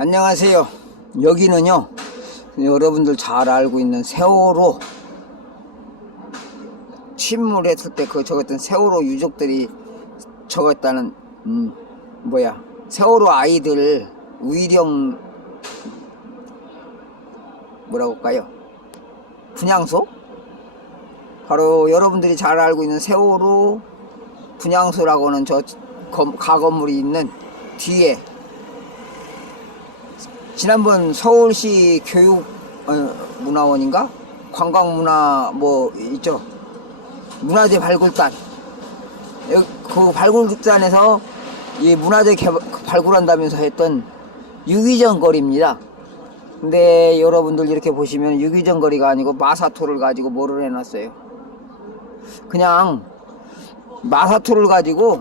안녕하세요. 여기는요, 여러분들 잘 알고 있는 세월호 침몰했을 때 적었던 세월호 유족들이 적었다는 세월호 아이들 위령 뭐라고 할까요? 분향소? 바로 여러분들이 잘 알고 있는 세월호 분향소라고는 저 가건물이 있는 뒤에 지난번 서울시 교육문화원인가? 관광문화 뭐 있죠? 문화재 발굴단. 그 발굴단에서 이 문화재 발굴한다면서 했던 유기전 거리입니다. 근데 여러분들 이렇게 보시면 유기전 거리가 아니고 마사토를 가지고 뭐를 해놨어요. 그냥 마사토를 가지고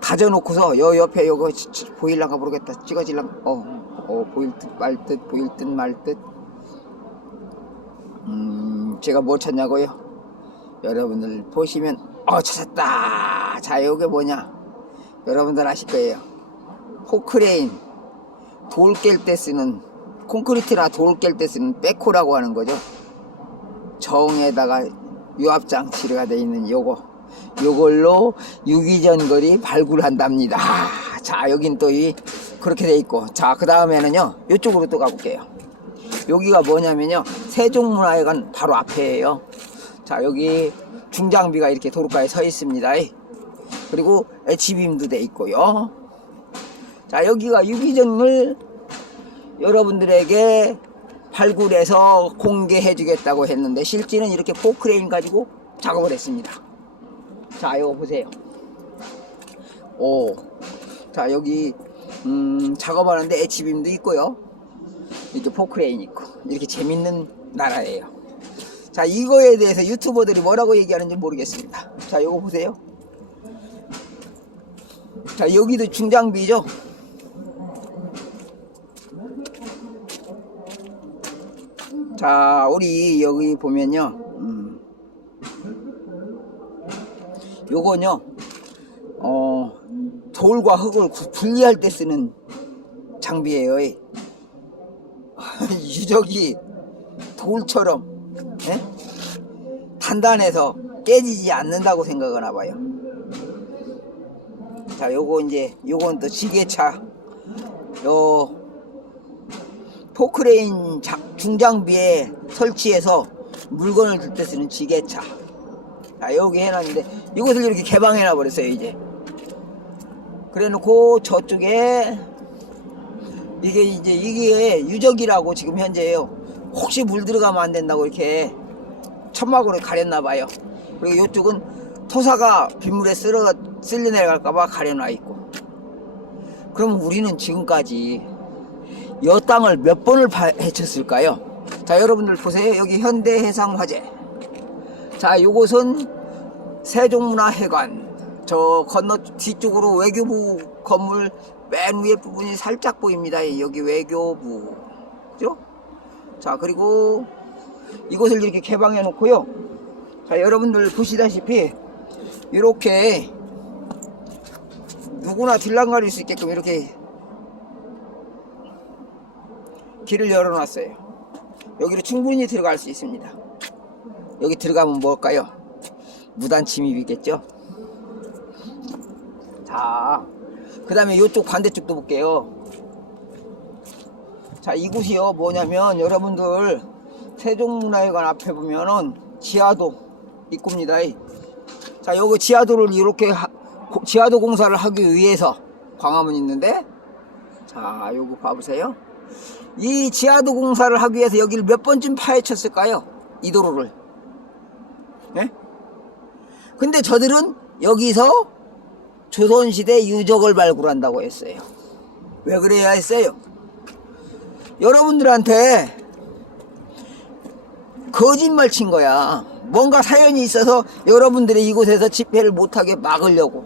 다져놓고서 옆에 요거 보일란가 모르겠다. 찍어질란가 보일 듯 말 듯 보일 듯 말 듯. 제가 뭐 찾냐고요? 여러분들 보시면 찾았다. 자, 요게 뭐냐? 여러분들 아실 거예요. 포크레인, 돌 깰 때 쓰는, 콘크리트나 돌 깰 때 쓰는 백호라고 하는 거죠. 정에다가 유압장치가 되어 있는 요걸로 유기전거리 발굴한답니다. 자, 여긴 또 그렇게 돼 있고, 자, 그 다음에는요, 이쪽으로 또 가볼게요. 여기가 뭐냐면요, 세종문화회관 바로 앞에예요. 자, 여기 중장비가 이렇게 도로가에 서 있습니다. 그리고 H빔도 돼 있고요. 자, 여기가 유기전을 여러분들에게 발굴해서 공개해 주겠다고 했는데 실제는 이렇게 포크레인 가지고 작업을 했습니다. 자, 이거 보세요. 자, 여기 작업하는데 H빔도 있고요, 이렇게 포크레인 있고, 이렇게 재밌는 나라예요. 자, 이거에 대해서 유튜버들이 뭐라고 얘기하는지 모르겠습니다. 자, 이거 보세요. 자, 여기도 중장비죠. 자, 우리 여기 보면요, 요거는요, 돌과 흙을 분리할 때 쓰는 장비예요. 유적이 돌처럼 단단해서 깨지지 않는다고 생각하나 봐요. 자, 요건 또 지게차, 포크레인 중장비에 설치해서 물건을 들 때 쓰는 지게차. 자, 여기 해놨는데 이것을 이렇게 개방해놔 버렸어요. 이제 그래 놓고 저쪽에 이게 유적이라고 지금 현재예요. 혹시 물 들어가면 안 된다고 이렇게 천막으로 가렸나 봐요. 그리고 이쪽은 토사가 빗물에 쓸려 내려갈까봐 가려놔 있고. 그럼 우리는 지금까지 이 땅을 몇 번을 헤쳤을까요? 자, 여러분들 보세요. 여기 현대해상화재. 자, 요것은 세종문화회관. 저 건너 뒤쪽으로 외교부 건물 맨 위에 부분이 살짝 보입니다. 여기 외교부. 그죠? 자, 그리고 이것을 이렇게 개방해 놓고요. 자, 여러분들 보시다시피 이렇게 누구나 들랑거릴 수 있게끔 이렇게 길을 열어놨어요. 여기로 충분히 들어갈 수 있습니다. 여기 들어가면 뭘까요? 무단 침입이겠죠? 자, 그 다음에 이쪽 반대쪽도 볼게요. 자, 이곳이요 뭐냐면 여러분들 세종문화회관 앞에 보면은 지하도 입구입니다. 자, 여기 지하도를 이렇게 지하도 공사를 하기 위해서 광화문 있는데, 자, 요거 봐보세요. 이 지하도 공사를 하기 위해서 여기를 몇 번쯤 파헤쳤을까요? 이 도로를. 근데 저들은 여기서 조선시대 유적을 발굴한다고 했어요. 왜 그래야 했어요? 여러분들한테 거짓말 친 거야. 뭔가 사연이 있어서 여러분들이 이곳에서 집회를 못하게 막으려고.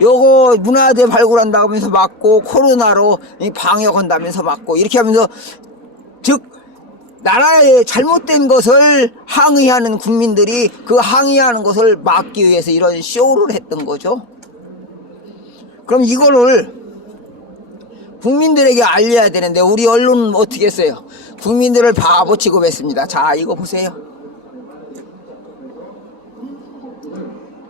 요거 문화재 발굴한다고 하면서 막고, 코로나로 방역한다면서 막고, 이렇게 하면서, 즉 나라의 잘못된 것을 항의하는 국민들이 그 항의하는 것을 막기 위해서 이런 쇼를 했던 거죠. 그럼 이거를 국민들에게 알려야 되는데 우리 언론은 어떻게 했어요? 국민들을 바보 취급했습니다. 자, 이거 보세요.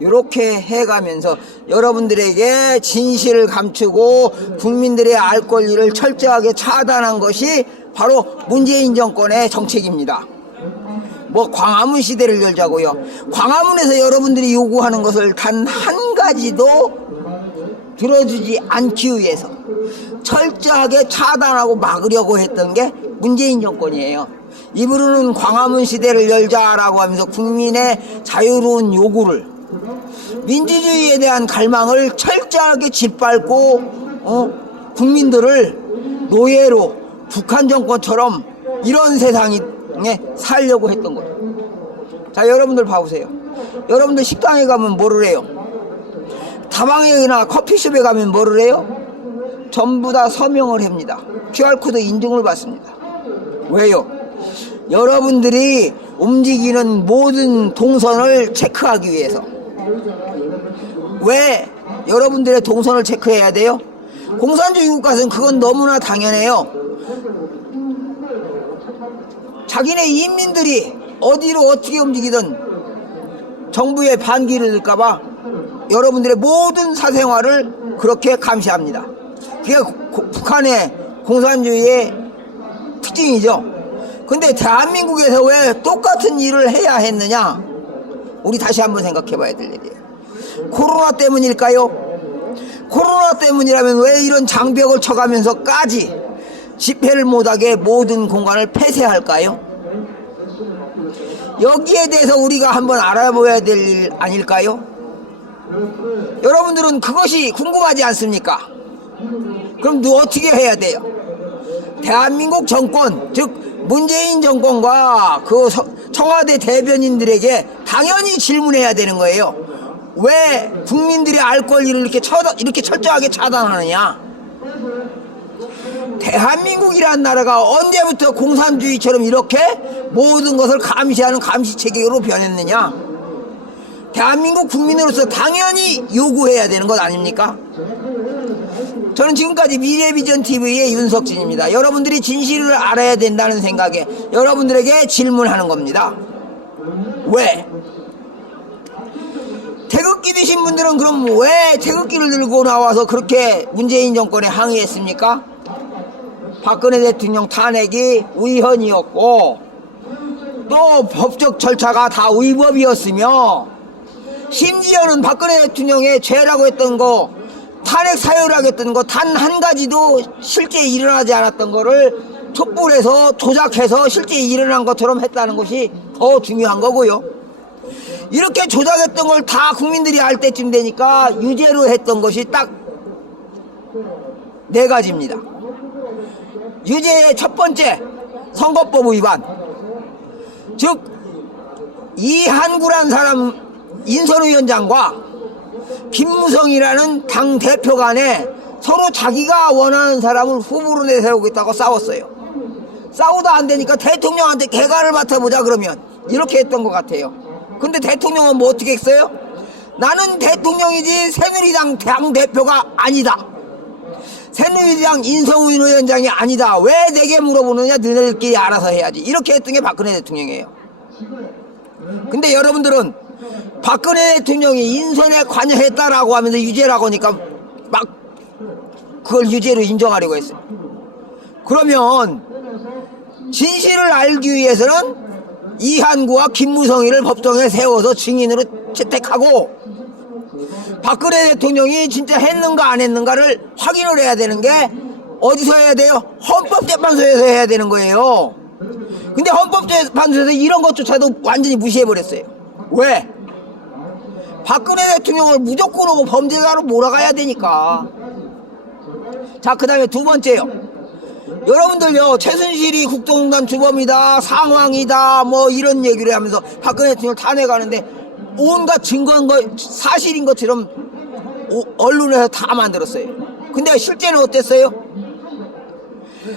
이렇게 해가면서 여러분들에게 진실을 감추고 국민들의 알 권리를 철저하게 차단한 것이 바로 문재인 정권의 정책입니다. 뭐 광화문 시대를 열자고요. 광화문에서 여러분들이 요구하는 것을 단 한 가지도 들어주지 않기 위해서 철저하게 차단하고 막으려고 했던 게 문재인 정권이에요. 입으로는 광화문 시대를 열자라고 하면서 국민의 자유로운 요구를, 민주주의에 대한 갈망을 철저하게 짓밟고 국민들을 노예로 북한 정권처럼 이런 세상에 살려고 했던 거예요. 자, 여러분들 봐보세요. 여러분들 식당에 가면 뭐를 해요? 다방에나 커피숍에 가면 뭐를 해요? 전부 다 서명을 합니다. QR코드 인증을 받습니다. 왜요? 여러분들이 움직이는 모든 동선을 체크하기 위해서. 왜 여러분들의 동선을 체크해야 돼요? 공산주의 국가에서는 그건 너무나 당연해요. 자기네 인민들이 어디로 어떻게 움직이든 정부의 반기를 들까봐 여러분들의 모든 사생활을 그렇게 감시합니다. 그게 북한의 공산주의의 특징이죠. 근데 대한민국에서 왜 똑같은 일을 해야 했느냐? 우리 다시 한번 생각해 봐야 될 일이에요. 코로나 때문일까요? 코로나 때문이라면 왜 이런 장벽을 쳐가면서까지 집회를 못하게 모든 공간을 폐쇄할까요? 여기에 대해서 우리가 한번 알아봐야 될 일 아닐까요? 여러분들은 그것이 궁금하지 않습니까? 그럼 어떻게 해야 돼요? 대한민국 정권, 즉 문재인 정권과 그 청와대 대변인들에게 당연히 질문해야 되는 거예요. 왜 국민들의 알 권리를 이렇게 철저하게 차단하느냐? 대한민국이라는 나라가 언제부터 공산주의처럼 이렇게 모든 것을 감시하는 감시체계로 변했느냐? 대한민국 국민으로서 당연히 요구해야 되는 것 아닙니까? 저는 지금까지 미래비전TV의 윤석진입니다. 여러분들이 진실을 알아야 된다는 생각에 여러분들에게 질문하는 겁니다. 왜? 태극기 드신 분들은 그럼 왜 태극기를 들고 나와서 그렇게 문재인 정권에 항의했습니까? 박근혜 대통령 탄핵이 위헌이었고 또 법적 절차가 다 위법이었으며 심지어는 박근혜 대통령의 죄라고 했던 거, 탄핵 사유라고 했던 거 단 한 가지도 실제 일어나지 않았던 거를 촛불해서 조작해서 실제 일어난 것처럼 했다는 것이 더 중요한 거고요. 이렇게 조작했던 걸 다 국민들이 알 때쯤 되니까 유죄로 했던 것이 딱 4가지입니다. 유죄의 첫 번째, 선거법 위반. 즉 이한구란 사람 인선위원장과 김무성이라는 당대표 간에 서로 자기가 원하는 사람을 후보로 내세우겠다고 싸웠어요. 싸우다 안 되니까 대통령한테 개가를 맡아보자 그러면 이렇게 했던 것 같아요. 근데 대통령은 뭐 어떻게 했어요? 나는 대통령이지 새누리당 당대표가 아니다. 새누리당 인성훈 위원장이 아니다. 왜 내게 물어보느냐? 너네들끼리 알아서 해야지. 이렇게 했던 게 박근혜 대통령이에요. 근데 여러분들은 박근혜 대통령이 인선에 관여했다라고 하면서 유죄라고 하니까 막 그걸 유죄로 인정하려고 했어요. 그러면 진실을 알기 위해서는 이한구와 김무성이를 법정에 세워서 증인으로 채택하고 박근혜 대통령이 진짜 했는가 안 했는가를 확인을 해야 되는 게 어디서 해야 돼요? 헌법재판소에서 해야 되는 거예요. 근데 헌법재판소에서 이런 것조차도 완전히 무시해버렸어요. 왜? 박근혜 대통령을 무조건 범죄자로 몰아가야 되니까. 자, 그 다음에 두 번째요. 여러분들요, 최순실이 국정농단 주범이다, 상황이다, 뭐 이런 얘기를 하면서 박근혜 대통령을 탄핵하는데 온갖 증거한 거 사실인 것처럼 언론에서 다 만들었어요. 근데 실제는 어땠어요?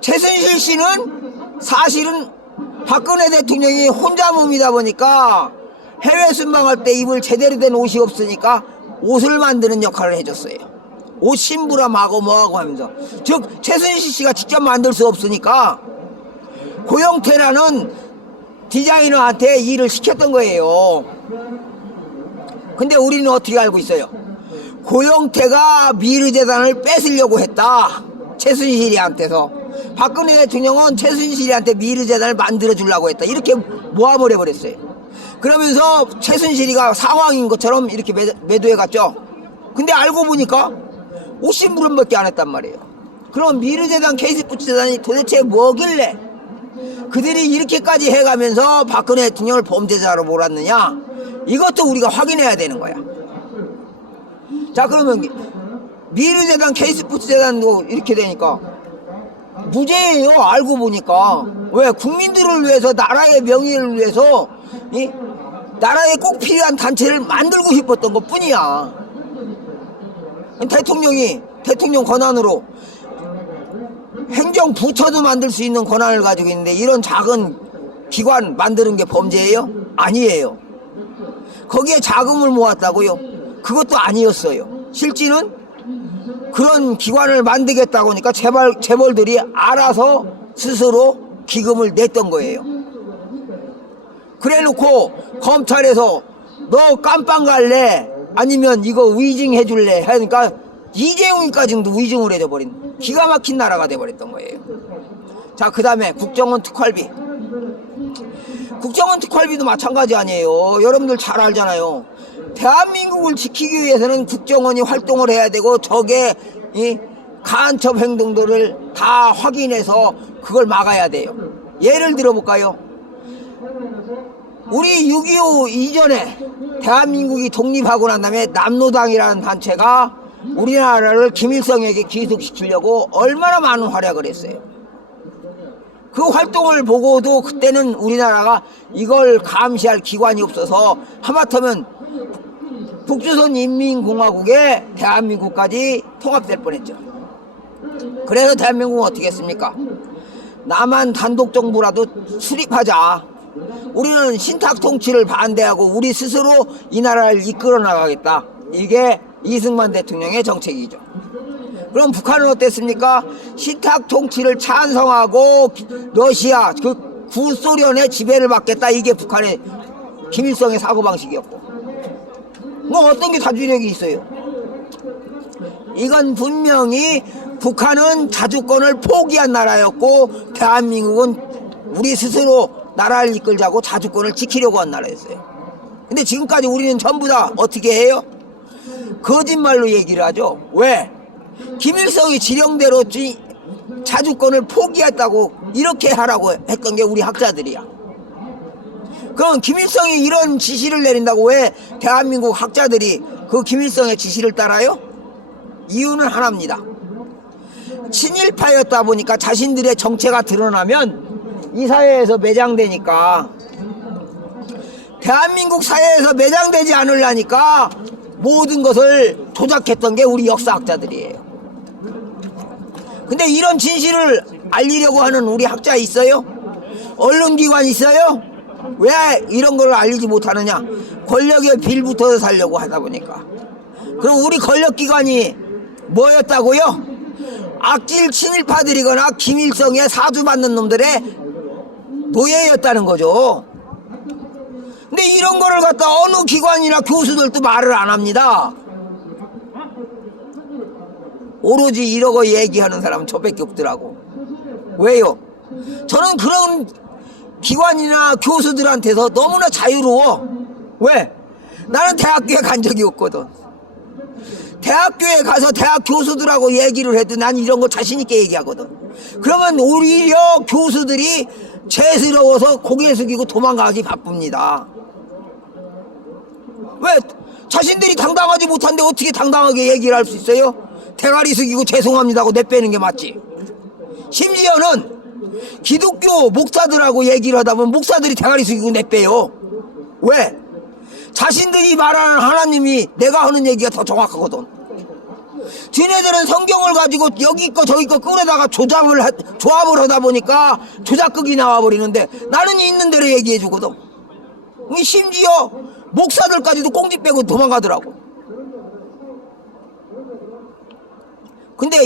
최순실 씨는 사실은 박근혜 대통령이 혼자 몸이다 보니까 해외 순방할 때 입을 제대로 된 옷이 없으니까 옷을 만드는 역할을 해줬어요. 옷 심부름하고 뭐하고 하면서. 즉 최순실 씨가 직접 만들 수 없으니까 고영태라는 디자이너한테 일을 시켰던 거예요. 근데 우리는 어떻게 알고 있어요? 고영태가 미르재단을 뺏으려고 했다. 최순실이한테서. 박근혜 대통령은 최순실이한테 미르재단을 만들어 주려고 했다. 이렇게 모함을 해버렸어요. 그러면서 최순실이가 상황인 것처럼 이렇게 매도해 갔죠. 근데 알고 보니까 옷심부름밖에 안 했단 말이에요. 그럼 미르재단, K스포츠재단이 도대체 뭐길래 그들이 이렇게까지 해가면서 박근혜 대통령을 범죄자로 몰았느냐? 이것도 우리가 확인해야 되는 거야. 자, 그러면 미르재단, K스포츠재단도 이렇게 되니까 무죄예요. 알고 보니까. 왜? 국민들을 위해서, 나라의 명예를 위해서 나라에 꼭 필요한 단체를 만들고 싶었던 것 뿐이야. 대통령 권한으로 행정부처도 만들 수 있는 권한을 가지고 있는데 이런 작은 기관 만드는 게 범죄예요? 아니에요. 거기에 자금을 모았다고요? 그것도 아니었어요. 실제는 그런 기관을 만들겠다고 하니까 재벌들이 알아서 스스로 기금을 냈던 거예요. 그래놓고 검찰에서 너 깜빵 갈래? 아니면 이거 위증해 줄래? 하니까 이재용이까지도 위증을 해줘버린 기가 막힌 나라가 돼버렸던 거예요. 자, 그 다음에 국정원 특활비. 국정원 특활비도 마찬가지 아니에요. 여러분들 잘 알잖아요. 대한민국을 지키기 위해서는 국정원이 활동을 해야 되고 적의 이 간첩 행동들을 다 확인해서 그걸 막아야 돼요. 예를 들어볼까요? 우리 6.25 이전에 대한민국이 독립하고 난 다음에 남로당이라는 단체가 우리나라를 김일성에게 귀속시키려고 얼마나 많은 활약을 했어요. 그 활동을 보고도 그때는 우리나라가 이걸 감시할 기관이 없어서 하마터면 북조선인민공화국에 대한민국까지 통합될 뻔했죠. 그래서 대한민국은 어떻게 했습니까? 남한 단독정부라도 수립하자. 우리는 신탁통치를 반대하고 우리 스스로 이 나라를 이끌어 나가겠다. 이게 이승만 대통령의 정책이죠. 그럼 북한은 어땠습니까? 신탁통치를 찬성하고 러시아, 그 구소련의 지배를 받겠다. 이게 북한의 김일성의 사고방식이었고. 뭐 어떤 게 자주력이 있어요? 이건 분명히 북한은 자주권을 포기한 나라였고 대한민국은 우리 스스로 나라를 이끌자고 자주권을 지키려고 한 나라였어요. 근데 지금까지 우리는 전부 다 어떻게 해요? 거짓말로 얘기를 하죠. 왜? 김일성이 지령대로 자주권을 포기했다고 이렇게 하라고 했던 게 우리 학자들이야. 그럼 김일성이 이런 지시를 내린다고 왜 대한민국 학자들이 그 김일성의 지시를 따라요? 이유는 하나입니다. 친일파였다 보니까 자신들의 정체가 드러나면 이 사회에서 매장되니까, 대한민국 사회에서 매장되지 않으려니까 모든 것을 조작했던 게 우리 역사학자들이에요. 근데 이런 진실을 알리려고 하는 우리 학자 있어요? 언론기관 있어요? 왜 이런 걸 알리지 못하느냐? 권력에 빌붙어서 살려고 하다 보니까. 그럼 우리 권력기관이 뭐였다고요? 악질 친일파들이거나 김일성의 사주받는 놈들의 노예였다는 거죠. 근데 이런 거를 갖다 어느 기관이나 교수들도 말을 안 합니다. 오로지 이러고 얘기하는 사람은 저밖에 없더라고. 왜요? 저는 그런 기관이나 교수들한테서 너무나 자유로워. 왜? 나는 대학교에 간 적이 없거든. 대학교에 가서 대학 교수들하고 얘기를 해도 난 이런 거 자신 있게 얘기하거든. 그러면 오히려 교수들이 죄스러워서 고개 숙이고 도망가기 바쁩니다. 왜? 자신들이 당당하지 못한데 어떻게 당당하게 얘기를 할 수 있어요? 대가리 숙이고 죄송합니다 하고 내빼는 게 맞지. 심지어는 기독교 목사들하고 얘기를 하다 보면 목사들이 대가리 숙이고 내빼요. 왜? 자신들이 말하는 하나님이 내가 하는 얘기가 더 정확하거든. 쟤네들은 성경을 가지고 여기 거 저기 거 끌어다가 조합을 하다 보니까 조작극이 나와버리는데 나는 있는 대로 얘기해 주거든. 심지어 목사들까지도 꽁지 빼고 도망가더라고. 근데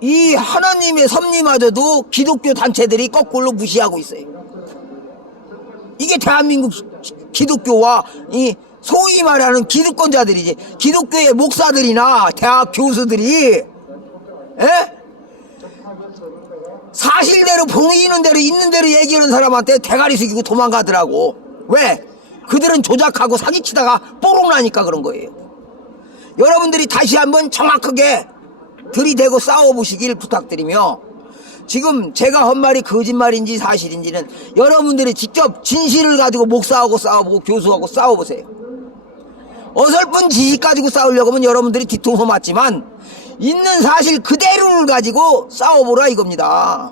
이 하나님의 섭리마저도 기독교 단체들이 거꾸로 무시하고 있어요. 이게 대한민국 기독교와 이 소위 말하는 기득권자들이지, 기독교의 목사들이나 대학 교수들이, 에? 사실대로 보이는 대로 있는 대로 얘기하는 사람한테 대가리 숙이고 도망가더라고. 왜? 그들은 조작하고 사기치다가 뽀록 나니까 그런 거예요. 여러분들이 다시 한번 정확하게 들이대고 싸워보시길 부탁드리며, 지금 제가 한 말이 거짓말인지 사실인지는 여러분들이 직접 진실을 가지고 목사하고 싸워보고 교수하고 싸워보세요. 어설픈 지식 가지고 싸우려고 하면 여러분들이 뒤통수 맞지만 있는 사실 그대로를 가지고 싸워보라 이겁니다.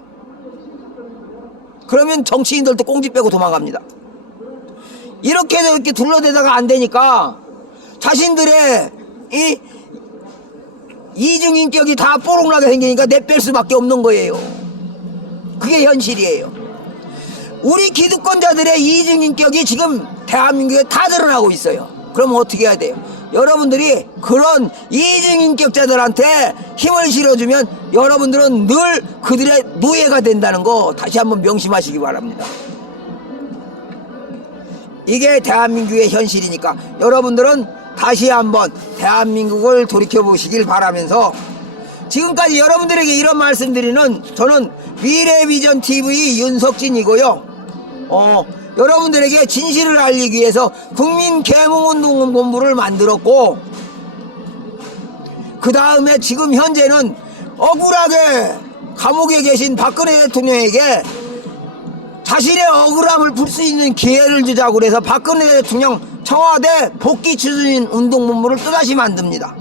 그러면 정치인들도 꽁지 빼고 도망갑니다. 이렇게 해서 이렇게 둘러대다가 안 되니까 자신들의 이 이중인격이 다 뽀록나게 생기니까 내뺄 수밖에 없는 거예요. 그게 현실이에요. 우리 기득권자들의 이중인격이 지금 대한민국에 다 드러나고 있어요. 그럼 어떻게 해야 돼요? 여러분들이 그런 이중인격자들한테 힘을 실어주면 여러분들은 늘 그들의 노예가 된다는 거 다시 한번 명심하시기 바랍니다. 이게 대한민국의 현실이니까 여러분들은 다시 한번 대한민국을 돌이켜보시길 바라면서, 지금까지 여러분들에게 이런 말씀드리는 저는 미래비전TV 윤석진이고요. 여러분들에게 진실을 알리기 위해서 국민계몽운동본부를 만들었고, 그 다음에 지금 현재는 억울하게 감옥에 계신 박근혜 대통령에게 자신의 억울함을 풀 수 있는 기회를 주자고 그래서 박근혜 대통령 청와대 복귀 추진 운동본부를 또다시 만듭니다.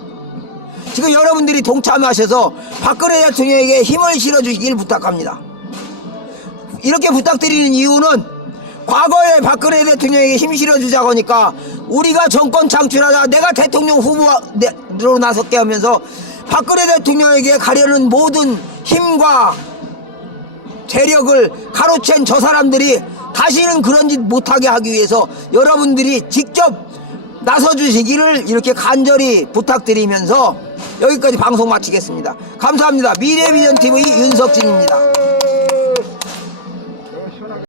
지금 여러분들이 동참하셔서 박근혜 대통령에게 힘을 실어주시길 부탁합니다. 이렇게 부탁드리는 이유는 과거에 박근혜 대통령에게 힘 실어주자고 하니까 우리가 정권 창출하다 내가 대통령 후보로 나섰게 하면서 박근혜 대통령에게 가려는 모든 힘과 재력을 가로챈 저 사람들이 다시는 그런 짓 못하게 하기 위해서 여러분들이 직접 나서주시기를 이렇게 간절히 부탁드리면서 여기까지 방송 마치겠습니다. 감사합니다. 미래비전TV 윤석진입니다.